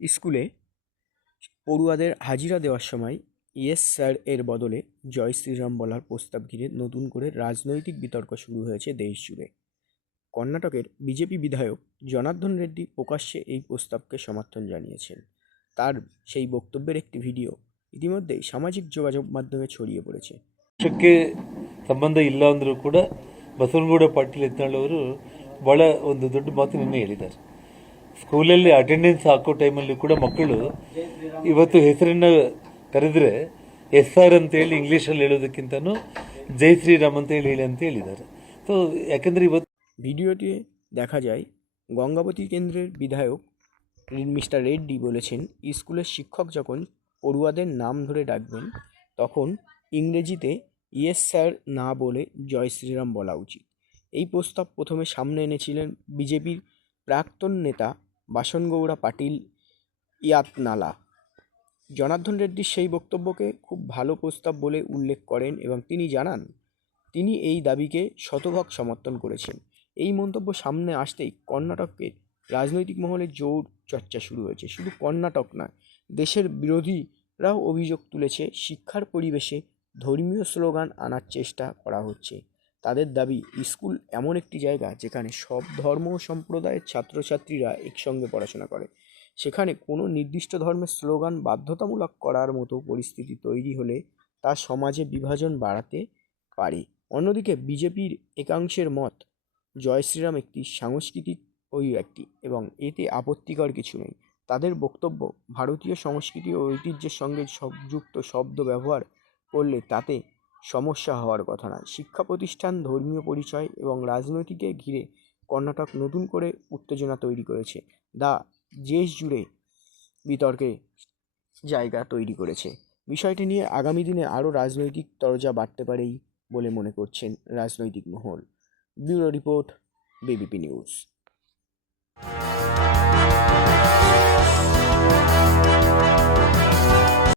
স্কুলে পড়ুয়াদের হাজিরা দেওয়ার সময় ইয়েস স্যার এর বদলে জয় শ্রীরাম বলার প্রস্তাব ঘিরে নতুন করে রাজনৈতিক বিতর্ক শুরু হয়েছে দেশ জুড়ে। কর্ণাটকের বিজেপি বিধায়ক জনার্দন রেড্ডি প্রকাশ্যে এই প্রস্তাবকে সমর্থন জানিয়েছেন। তার সেই বক্তব্যের একটি ভিডিও ইতিমধ্যেই সামাজিক যোগাযোগ মাধ্যমে ছড়িয়ে পড়েছে। ಪಕ್ಷಕ್ಕೆ ಸಂಬಂಧ ಇಲ್ಲ ಅಂದರೂ ಕೂಡ ಬಸವನಗೌಡ ಪಾಟೀಲ್ ಯತ್ನಾಳ್ ಅವರು ಭಾಳ ಒಂದು ದೊಡ್ಡ ಮಾತು ನಿನ್ನೆ ಹೇಳಿದ್ದಾರೆ. ಸ್ಕೂಲಲ್ಲಿ ಅಟೆಂಡೆನ್ಸ್ ಹಾಕೋ ಟೈಮಲ್ಲಿ ಕೂಡ ಮಕ್ಕಳು ಇವತ್ತು ಹೆಸರನ್ನು ಕರೆದ್ರೆ SR ಅಂತೇಳಿ ಇಂಗ್ಲೀಷಲ್ಲಿ ಹೇಳೋದಕ್ಕಿಂತನೂ ಜೈ ಶ್ರೀರಾಮ್ ಅಂತ ಹೇಳಿ ಅಂತ ಹೇಳಿದ್ದಾರೆ. ಸೊ ಯಾಕೆಂದರೆ ಇವತ್ತು ভিডিওতে দেখা যায় গঙ্গাবতী কেন্দ্রের বিধায়ক মিস্টার রেড্ডি বলেছেন, স্কুলের শিক্ষক যখন পড়ুয়াদের নাম ধরে ডাকবেন তখন ইংরেজিতে ইয়েস স্যার না বলে জয় শ্রীরাম বলা উচিত। এই প্রস্তাব প্রথমে সামনে এনেছিলেন বিজেপির প্রাক্তন নেতা বাসনগৌড়া পাটিল ইয়াতনালা। জনার্দন রেড্ডির সেই বক্তব্যকে খুব ভালো প্রস্তাব বলে উল্লেখ করেন এবং তিনি জানান তিনি এই দাবিকে শতভাগ সমর্থন করেছেন। এই মন্তব্য সামনে আসতেই কর্ণাটকের রাজনৈতিক মহলে জোর চর্চা শুরু হয়েছে। শুধু কর্ণাটক নয়, দেশের বিরোধীরাও অভিযোগ তুলেছে শিক্ষার পরিবেশে ধর্মীয় স্লোগান আনার চেষ্টা করা হচ্ছে। তাদের দাবি স্কুল এমন একটি জায়গা যেখানে সব ধর্ম ও সম্প্রদায়ের ছাত্রছাত্রীরা একসঙ্গে পড়াশোনা করে। সেখানে কোনো নির্দিষ্ট ধর্মের স্লোগান বাধ্যতামূলক করার মতো পরিস্থিতি তৈরি হলে তা সমাজে বিভাজন বাড়াতে পারে। অন্যদিকে বিজেপির একাংশের মত জয় শ্রীরাম একটি সাংস্কৃতিক অভিব্যক্তি এবং এতে আপত্তিকর কিছু নেই। তাদের বক্তব্য, ভারতীয় সংস্কৃতি ও ঐতিহ্যের সঙ্গে সংযুক্ত শব্দ ব্যবহার করলে তাতে সমস্যা হওয়ার কথা নয়। শিক্ষা প্রতিষ্ঠান, ধর্মীয় পরিচয় এবং রাজনৈতিককে ঘিরে কর্ণাটক নতুন করে উত্তেজনা তৈরি করেছে, যা দেশ জুড়ে বিতর্কের জায়গা তৈরি করেছে। বিষয়টি নিয়ে আগামী দিনে আরও রাজনৈতিক তরজা বাড়তে পারেই বলে মনে করছেন রাজনৈতিক মহল। Bureau report, BBP news.